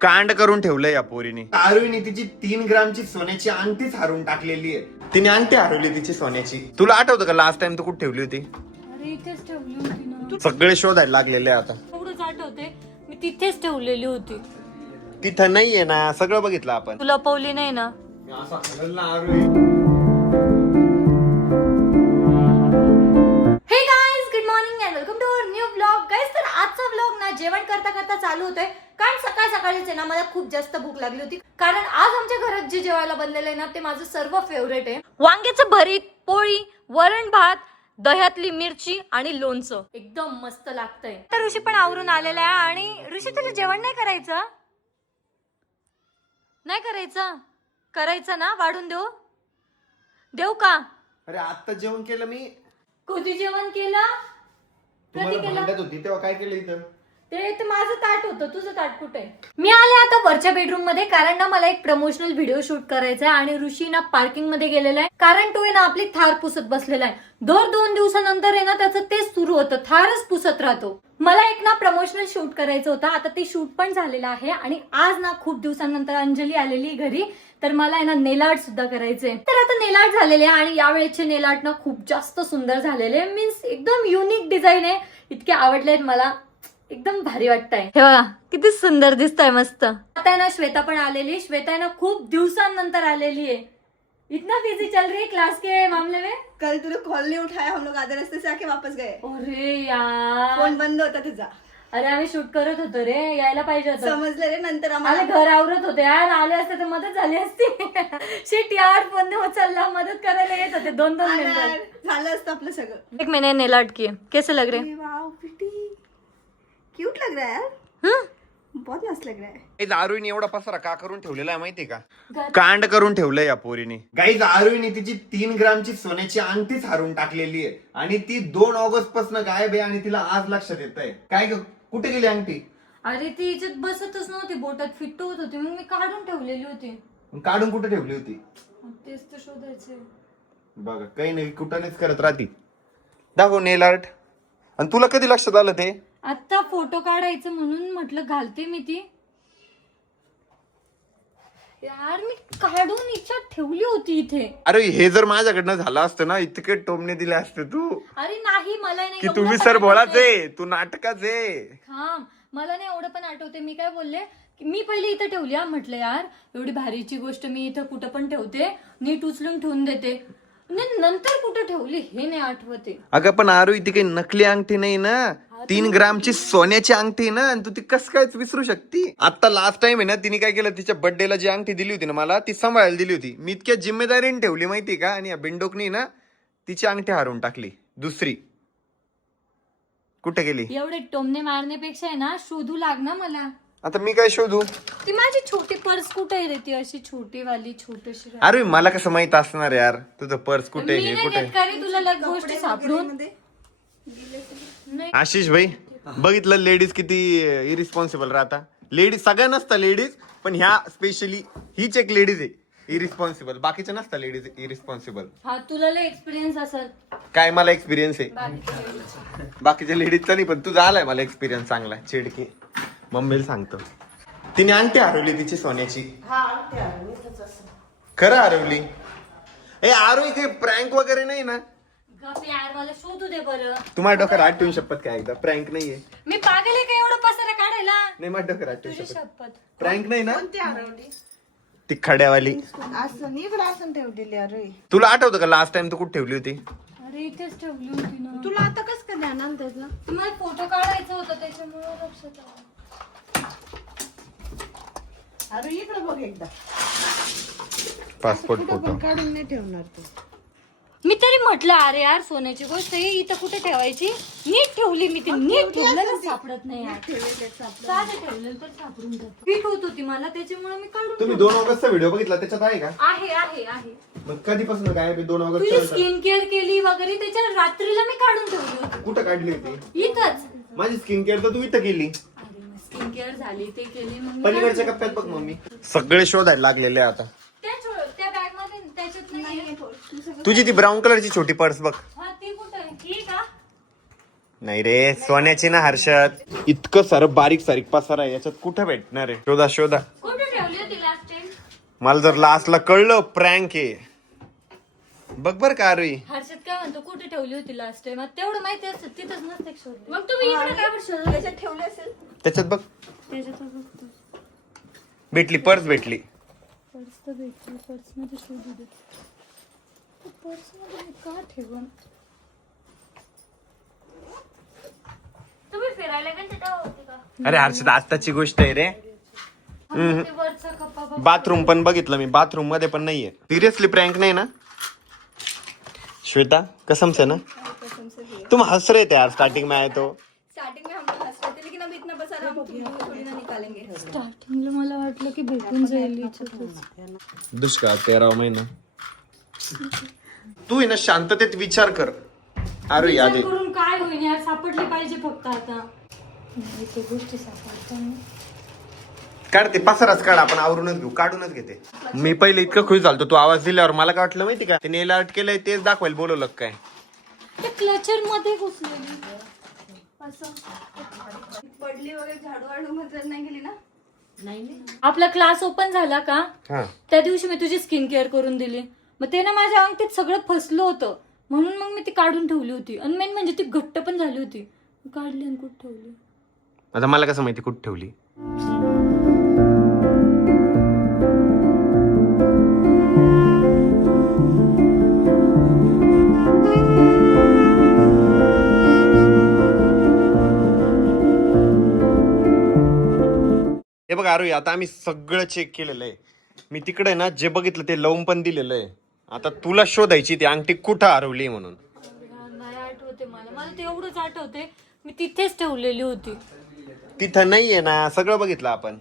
कांड करून ठेवलंय या पोरीने. आरुईने तिची 3 ग्रामची सोन्याची अंगठीच हरवून टाकलेली आहे. तिने अंगठी हरवली तिची सोन्याची. तुला आठवतं का लास्ट टाइम तू कुठे ठेवली होती? अरे इथेच ठेवली होती ना. सगळे शोधायला लागलेले आता. एवढंच आठवते मी तिथेच ठेवलेली होती. तिथं नाहीये ना, सगळं बघितलं आपण. तुला पवली नाही ना. हे guys, good morning and welcome to our new vlog. Guys, तर आजचा व्लॉग ना जेवण करता करता चालू होतोय, कारण सकाळ सकाळीच आहे ना मला खूप जास्त भूक लागली होती. कारण आज आमच्या घरात जे जेवायला बनलेलं आहे ना ते माझं सर्व फेवरेट आहे. वांग्याचं भरीत, पोळी, वरण भात, दह्यातली मिरची आणि लोणचं एकदम मस्त लागतंय. तर ऋषी पण आवरून आलेला आहे. आणि ऋषी, तुला जेवण नाही करायचं? नाही करायचं? करायचं ना, वाढून देऊ का? अरे आता जेवण केलं मी. कधी जेवण केलं? कधी केलं? भांडत होती तेव्हा काय केलं इथं? ते तर माझं ताट होतं, तुझं ताट कुठे? मी आले आता वरच्या बेडरूम मध्ये, कारण ना मला एक प्रमोशनल व्हिडिओ शूट करायचा आहे. आणि ऋषी ना पार्किंग मध्ये गेलेला आहे, कारण तो आहे ना आपली थार पुसत बसलेला आहे. दर 2 दिवसानंतर आहे ना त्याचं तेच सुरू होतं, थारच पुसत राहतो. मला एक ना प्रमोशनल शूट करायचं होतं, आता ते शूट पण झालेलं आहे. आणि आज ना खूप दिवसानंतर अंजली आलेली घरी, तर मला आहे ना नेल आर्ट सुद्धा करायचंय. तर आता नेल आर्ट झालेले आहे आणि यावेळेचे नेल आर्ट ना खूप जास्त सुंदर झालेले, मीन्स एकदम युनिक डिझाईन आहे. इतके आवडले आहेत मला, एकदम भारी वाटतंय. हे बघा किती सुंदर दिसतंय, मस्त. आता आहे ना श्वेता पण आलेली. श्वेता आहे ना खूप दिवसांनंतर आलेली आहे. इतना बिजी चल रही है क्लास के मामले में. कल तूने कॉल नहीं उठाया, हम लोग आधे रास्ते से आके वापस गए. अरे यार, फोन बंद होता तुझा. अरे आम्ही शूट करत होतो रे, यायला पाहिजे होतं. समजलं रे, नंतर आम्ही घर आवरत होते यार. आले असते तर मदत झाली असती. शिट यार, फोन उचलला, मदत करायला येत होते 2-2 मिनिटं. झालं असतं आपलं सगळं. एक मैंने नेल आर्ट किए, कैसे लग रहे? वाओ, प्रिटी क्यूट लग रहा है यार. हम्म? बहुत मस्त लग रहा है. गाईज आरुईने एवढा पसारा का करून ठेवलेला आहे माहितीये का? कांड करून ठेवलंय या पोरीने. गाईज आरुईने तिची 3 ग्रामची सोन्याची अंगठीच हरवून टाकलेली आहे. आणि ती 2 ऑगस्ट पासून गायब आहे. आणि तिला आज लक्षात येत आहे. काय कुठे गेली अंगठी? अरे ती याच्यात बसतच नव्हती, बोटात फिट होत होती, मग मी काढून ठेवलेली होती. काढून कुठे ठेवली होती? तेच तर शोधायचंय. बघा काही नाही, कुठं करत राहती. दाखव नेल आर्ट. आणि तुला कधी लक्षात आलं ते? आता फोटो काढायचं म्हणून म्हटलं घालते मी ती. यार मी काढून इच्छा ठेवली होती इथे. अरे हे जर माझ्याकडनं झालं असतं ना, इतके टोमणे दिले असते तू. अरे नाही, मला नाही की एवढं तुम्ही पण सर आठवते. बोलाचे, तू नाटकाच आहे. हा, मला नाही एवढं पण आठवते. मी काय बोलले की मी पहिले इथं ठेवली. म्हटलं यार एवढी भारीची गोष्ट मी इथं कुठं पण ठेवते, नीट उचलून ठेवून देते. नंतर कुठं ठेवली हे नाही आठवते. अगं पण आरू ती काही नकली अंगठी नाही ना, 3 ग्रामची सोन्याची अंगठी आहे ना. आणि तू ती कसं काय विसरू शकती? आता लास्ट टाइम आहे ना, तिने काय केलं, तिच्या बर्थडेला जी अंगठी दिली होती ना मला, ती सांभाळायला दिली होती. मी इतक्या जिम्मेदारीने ठेवली माहिती का. आणि या बिंडोकनी ना तिची अंगठी हरवून टाकली. दुसरी कुठे गेली? एवढे टोमणे मारण्यापेक्षा आहे ना शोधू लाग ना मला. आता मी काय शोधू? ती माझी छोटी पर्स कुठे आहे रे? ती अशी छोटी वाली छोटीशी. अरे मला कसं माहित असणार यार तुझं पर्स कुठे मी आहे नाही कुठे? देत का रे तुला लग गोष्टी सापडून? नाही. आशिष भाई बघितलं लेडीज किती इरिस्पॉन्सिबल राहता. लेडीज सगळ्या नसता लेडीज, पण ह्या स्पेशली हीच एक लेडीज आहे इरिस्पॉन्सिबल. बाकीच्या नसता लेडीज इरिस्पॉन्सिबल. हा, तुला लय एक्सपिरियन्स असेल. काय मला एक्सपिरियन्स आहे बाकीच्या ladies. बाकीच्या लेडीजचा नाही, पण तुझा आलाय मला एक्सपिरियन्स चांगला. चिडकी मम्मीला सांगतो. तिने अंगठी हरवली तिची सोन्याची. खरं हरवली? ए आरू इथे प्रँक वगैरे नाही ना? गप यार, मला शोधू दे बरं. तुम्हाला डोक्यात आठ ठेवून शपथ काय एकदा प्रँक नाहीये. मी पागल आहे का एवढं पसारा काढायला? नाही माझ्या डोक्यात आठ तुझी ठेवून शपथ. शपथ. प्रँक नाही ना? कोणती हरवली? ती खड्यावाली. असं मी पण असं ठेवलेली. अरे तुला आठवतं का लास्ट टाइम तू कुठे ठेवली होती? अरे इथेच ठेवली होती ना. तुला आता कस काय ध्यानात त्यातलं? तुम्हाला फोटो काढायचा होता त्याच्यामुळे लक्षात आलं. अरे इकडे बघ एकदा. पासपोर्ट कुठं फोटो. पण काढून नाही ठेवणार तू. मी तरी म्हटलं अरे यार सोन्याची गोष्ट आहे, इथं कुठे ठेवायची? नीट ठेवली मी ती. नीट ठेवलेलं सापडत नाही यार. साधं ठेवलेलं तर सापडून जातं. फिट होत होती मला, त्याच्यामुळे मी काढून तुम्ही ठेवली. 2 ऑगस्टचा व्हिडिओ बघितला त्याच्यात आहे का? आहे आहे आहे. मग कधीपासून काय 2 तुझी ऑगस्ट? स्किन केअर केली वगैरे त्याच्या रात्रीला मी काढून ठेवली होती कुठं काढली होती? इथंच. माझी स्किन केअर तर तू इथं केली. अरे स्किन केअर झाली ते केली मग मी पलीकडच्या काढून कप्प्यात बघ मम्मी. सगळे शोधायला लागलेले आता. त्या बॅग मध्ये त्याच्यात नाही. तुझी ती ब्राऊन कलरची छोटी पर्स बघ. हा ती कुठे आहे? ही का? नाही रे, सोन्याची ना हर्षद. इतकं सारं बारीक सारीक पसारा आहे, याच्यात कुठं भेटणार आहे? शोधा शोधा. कुठे ठेवली होती लास्ट टाइम? मला जर लास्टला कळलं प्रँक आहे, बघ बर का आरोही. हर्षद काय म्हणतो, कुठे ठेवली होती लास्ट टाइम? तेवढं माहिती असतं, तिथंच नसते शोधली. मग तुम्ही इकडे काय शोधलं? त्याच्यात ठेवले असेल. त्याच्यात बघ, त्याच्यात बघतो. भेटली, पर्स भेटली. पर्स तर भेटली, पर्स मध्ये शोधू दे. पर्स मध्ये मी का ठेवून? तुम्ही फिरायला गेले तेव्हा होते का? अरे हर्षद, आत्ताची गोष्ट आहे रे. ते वरचा कप्पा बघ. बाथरूम पण बघितलं मी, बाथरूम मध्ये पण नाहीये. सिरियसली प्रँक नाही ना श्वेता? कसम से ना? तुम हंस रहे थे यार स्टार्टिंग में आए तो. स्टार्टिंग में हम लोग हंस रहे थे लेकिन अब इतना बसा हम थोड़ी ना निकालेंगे. स्टार्टिंगला मला वाटलं की भेटून जाईल दुष्काळ 13 महिना. तू आहे ना शांततेत विचार कर. अरे याद आहे. करून काय होईल यार, सापडली पाहिजे फक्त आता. नाही ते गोष्टी सापडतात. काढते पसाराच काढ, आपण आवरूनच घेऊ, काढूनच घेते. मी पहिले इतकं खुश झालतो तू आवाज दिल्यावर. मला काय वाटलं माहिती का, ते नेल आर्ट केलंय तेच दाखवायला बोलवलं काय. ते क्लचर मध्ये घुसलेली. असं पडली वगैरे झाडू वाढू मध्ये नाही गेली ना. नाही आपला क्लास ओपन झाला का, हा त्या दिवशी मी तुझी स्किन केअर करून दिली. मग ते ना माझ्या अंगठीत सगळं फसलं होतं, म्हणून मग मी ती काढून ठेवली होती. आणि मेन म्हणजे ती घट्ट पण झाली होती. काढली आणि कुठे ठेवली? आता मला कसं माहिती कुठे ठेवली? हे बघ आरोही, आता आम्ही सगळं चेक केलेलं आहे. मी तिकडे ना जे बघितलं ते लावून पण दिलेलं आहे. आता तुला शोधायची ती अंगठी कुठं हरवली म्हणून. नाही आठवते मला ते एवढंच आठवते, मी तिथेच ठेवलेली होती. तिथं नाहीये ना, सगळं बघितलं आपण.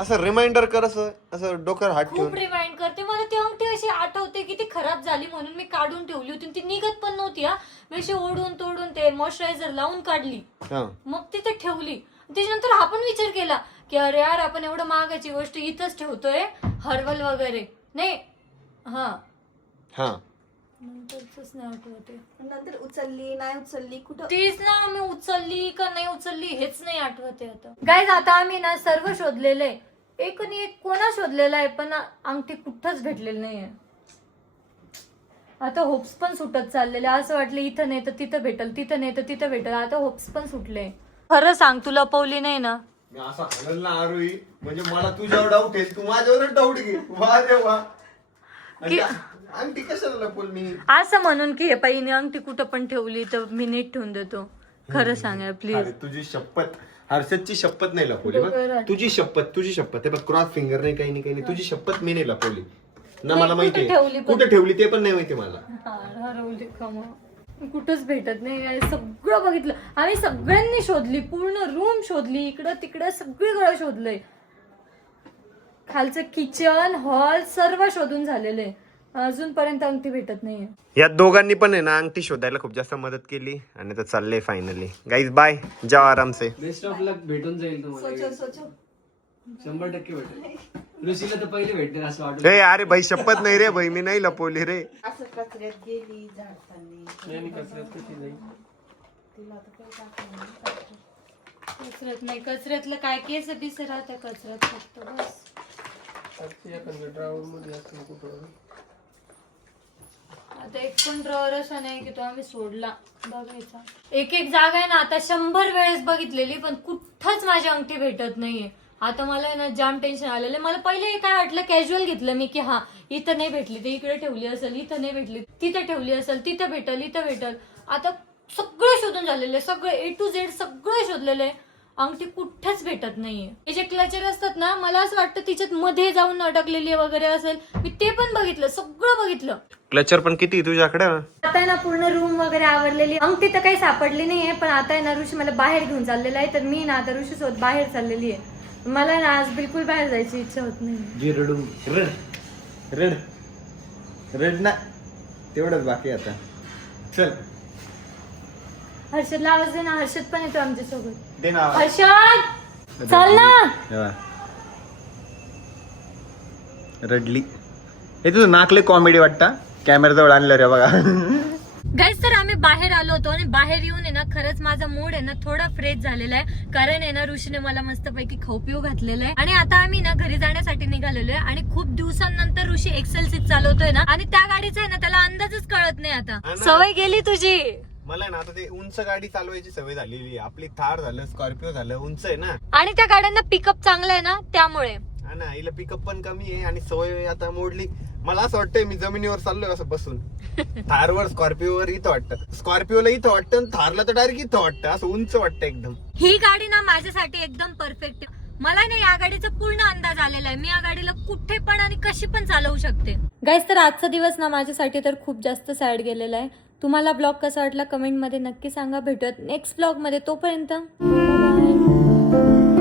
असं रिमाइंडर कर, असं डोक्यावर हात खूप ठेवून. रिमाइंड करते मला ती अंगठी. अशी आठवते की ती खराब झाली म्हणून मी काढून ठेवली होती. ती निघत पण नव्हती. हा, मी अशी ओढून तोडून ते मॉइश्चरायझर लावून काढली, हा मग तिथे ठेवली. त्याच्यानंतर हा पण विचार केला की अरे यार, आपण एवढं महागाची गोष्ट इथंच ठेवतोय, हरवल वगैरे नाही. हा हा नंतरच नाही आठवते. नंतर उचलली नाही उचलली कुठं. तेच ना, आम्ही उचलली का नाही उचलली हेच नाही आठवते आता. गाईज आता आम्ही ना सर्व शोधलेलं आहे, एक आणि एक कोणा शोधलेला आहे, पण अंगठी कुठंच भेटलेली नाहीये. आता होप्स पण सुटत चाललेले. असं वाटलं इथं नाही तर तिथं भेटल, तिथं नाही तर तिथं भेटल. आता होप्स पण सुटले. खरं सांग, तू लपवली नाही ना? मी असं हरल ना आरोही, म्हणजे मला तुझ्यावर डाऊट आहे, तू माझ्यावरच डाऊट घे. वा रे वा. अंगठी कशाला लपवल मी? असं म्हणून की हे पाहिजे अंगठी कुठं पण ठेवली तर मी नीट ठेवून देतो. खरं सांगा प्लीज. तुझी शपथ, हर्षदची शपथ नाही लपवली बघ. तुझी शपथ हे बघ, क्रॉस फिंगर नाही, काही नाही. तुझी शपथ मी नाही लपवली ना. मला माहिती कुठे ठेवली ते पण नाही माहिती मला. हरवली का मग? कुठंच भेटत नाही. सगळं बघितलं आम्ही, सगळ्यांनी शोधली, पूर्ण रूम शोधली, इकडं तिकडं सगळीकडे शोधलंय. खालचं किचन, हॉल सर्व शोधून झालेलं आहे. अजूनपर्यंत अंगठी भेटत नाहीये. या दोघांनी पण आहे ना अंगठी शोधायला खूप जास्त मदत केली. आणि आता चाललंय फायनली. गाईज बाय, जाओ आराम से. बेस्ट ऑफ लक. भेटून जाईल तुम्हाला. सोचो 100% भेटेल. ऋषीला तर पहिले भेटते असं वाटत. रे अरे भाई, शपथ नाही रे भाई, मी नाही लपवली रे. असं कचऱ्यात गेली झाडताना. नाही कचऱ्यात कशी जाईल. तिला तर काही दाखवलं नाही. कचऱ्यात नाही, कचऱ्यातलं काय केस बिस राहत्या कचऱ्यात फक्त बस. ड्रावर मध्ये असतं कुठं. आता एक पण ड्रॉवर असा नाही की तो आम्ही सोडला. बघायचा एक एक जागा आहे ना, आता 100 वेळेस बघितलेली, पण कुठंच माझी अंगठी भेटत नाहीये. आता मला ना जाम टेन्शन आलेलं. मला पहिले काय वाटलं, कॅज्युअल घेतलं मी की हा इथं नाही भेटली तर इकडे ठेवली असेल, इथं नाही भेटली तिथे ठेवली असेल, तिथं भेटल, इथं भेटल. आता सगळं शोधून झालेलं आहे, सगळं A to Z सगळं शोधलेलं आहे. अंगठी कुठेच भेटत नाहीये. हे जे क्लचर असतात ना, मला असं वाटतं तिच्यात मध्ये जाऊन अडकलेली वगैरे असेल. मी ते पण बघितलं, सगळं बघितलं. क्लचर पण किती तुझ्याकडे? आता आहे ना पूर्ण रूम वगैरे आवरलेली. अंगठी तर काही सापडली नाहीये, पण आता आहे ना ऋषी मला बाहेर घेऊन चाललेला आहे. तर मी ना आता ऋषी सोबत बाहेर चाललेली आहे. मला ना आज बिलकुल बाहेर जायची इच्छा होत नाही. रड ना, तेवढंच बाकी आता. चल हर्षदला आवाज दे ना. हर्षद पण येतो आमच्या सोबत. दे ना. हर्षद चल ना. रडली. हे तुझं नाकले कॉमेडी वाटतं. कॅमेरा जवळ आणलं रे बघा. गाईस तर आम्ही बाहेर आलो होतो आणि बाहेर येऊन आहे ना खरंच माझा मूड आहे ना थोडा फ्रेश झालेला आहे. कारण आहे ना ऋषीने मला मस्तपैकी खाऊ पिऊ घातलेलं आहे आणि आता आम्ही ना घरी जाण्यासाठी निघालेलो आहे. आणि खूप दिवसांनंतर ऋषी एक्सेल 6 चालवतोय ना आणि त्या गाडीचा आहे ना त्याला अंदाजच कळत नाही आता. सवय गेली तुझी. मला ना आता ते उंच गाडी चालवायची सवय झालेली आहे. आपली थार झालं, स्कॉर्पिओ झालं, उंच आहे ना. आणि त्या गाड्यांना पिकअप चांगलं आहे ना त्यामुळे. हा ना, हिला पिकअप पण कमी आहे आणि सवय आता मोडली. मला असं वाटतंय मी जमिनीवर चाललोय असं बसून. थारवर स्कॉर्पिओवर इथं वाटतं, स्कॉर्पिओला इथं वाटतं आणि थारला तर डायरेक्ट इथं वाटतं. असं उंच वाटतं एकदम. ही गाडी ना माझ्यासाठी एकदम परफेक्ट. मला ना या गाडीचा पूर्ण अंदाज आलेला आहे. मी या गाडीला कुठे पण आणि कशी पण चालवू शकते. गाईस तर आजचा दिवस ना माझ्यासाठी तर खूप जास्त सॅड गेलेला आहे. तुम्हाला ब्लॉग कसा वाटला कमेंट मध्ये नक्की सांगा. भेटूयात नेक्स्ट ब्लॉग मध्ये. तोपर्यंत बाय.